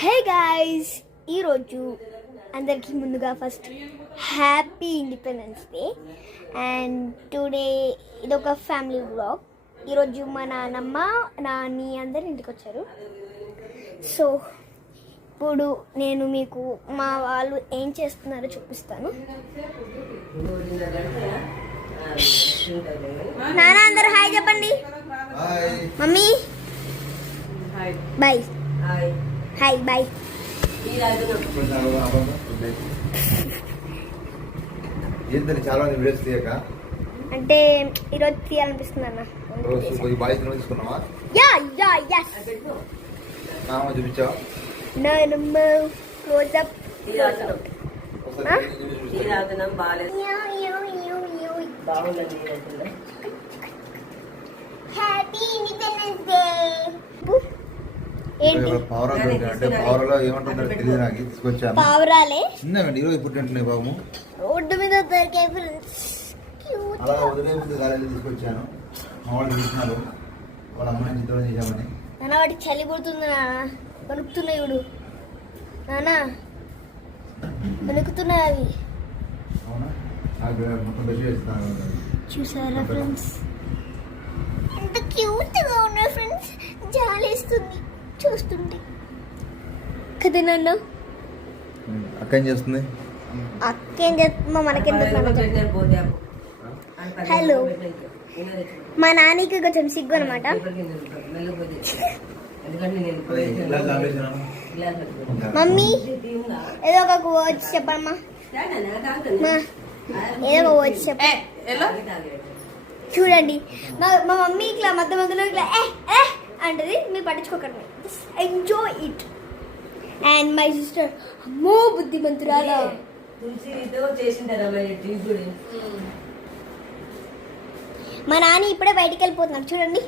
Hey guys, ఈరోజు అందరికీ ముందుగా first happy independence day. And today ఇదొక ఫ్యామిలీ వ్లాగ్. ఈరోజు మా నాన్నమ్మ నాని అందరు ఇంటికి వచ్చారు. సో ఇప్పుడు నేను మీకు మా వాళ్ళు ఏం చేస్తున్నారో చూపిస్తాను. నాన్న అందరు హాయ్ చెప్పండి. Mummy bye. Hi bye. చాలా వీడియోస్ తీయక అంటే ఈరోజు తీయాలనిపిస్తుంది అన్న. చూపించావా హ్యాపీ ఇండిపెండెన్స్ డే. పావురాలో ఏమంటుందో తెలియదు నాకు, తీసుకొచ్చాను. పావురాలే చిన్నవండి ఈరోజు పుట్టినట్టున్నాయి బాబు. రోడ్డు మీద దొరికాయి ఫ్రెండ్స్. అలా వదిలే ముందు గాలి తీసుకొచ్చాను. మా వాళ్ళు చూస్తున్నారు, వాళ్ళ అమ్మాయిని చిత్రం చేశామని. నాన్న వాటి చలి పుడుతుంది నాన్న, వణుకుతున్నాయి ఇప్పుడు నాన్న, వణుకుతున్నాయి అవి. అవునా, మొత్తం బెస్ట్ చేస్తాను. చూసారా ఫ్రెండ్స్ ఎంత క్యూట్గా ఉన్నాయి ఫ్రెండ్స్. జాలేస్తుంది చూస్తుంటే కదా నాన్న. అక్క ఏం చేస్తుంది? అక్క ఏం చేస్తుందో మనకెందుకు. హలో, మా నాన్నకి కొంచెం సిగ్గు అనమాట. మమ్మీ ఏదో ఒక వర్డ్స్ చెప్పమ్మా. ఏదో ఒక వర్డ్స్ చెప్ప. చూడండి మా మమ్మీ ఇట్లా మధ్య మధ్యలో ఇట్లా అంటది, మీరు పట్టించుకోకండి. Enjoy it. And my sister అమ్మో బుద్ధిమంతురాలా. మా నాన్న ఇప్పుడే బయటికి వెళ్ళిపోతున్నాడు చూడండి.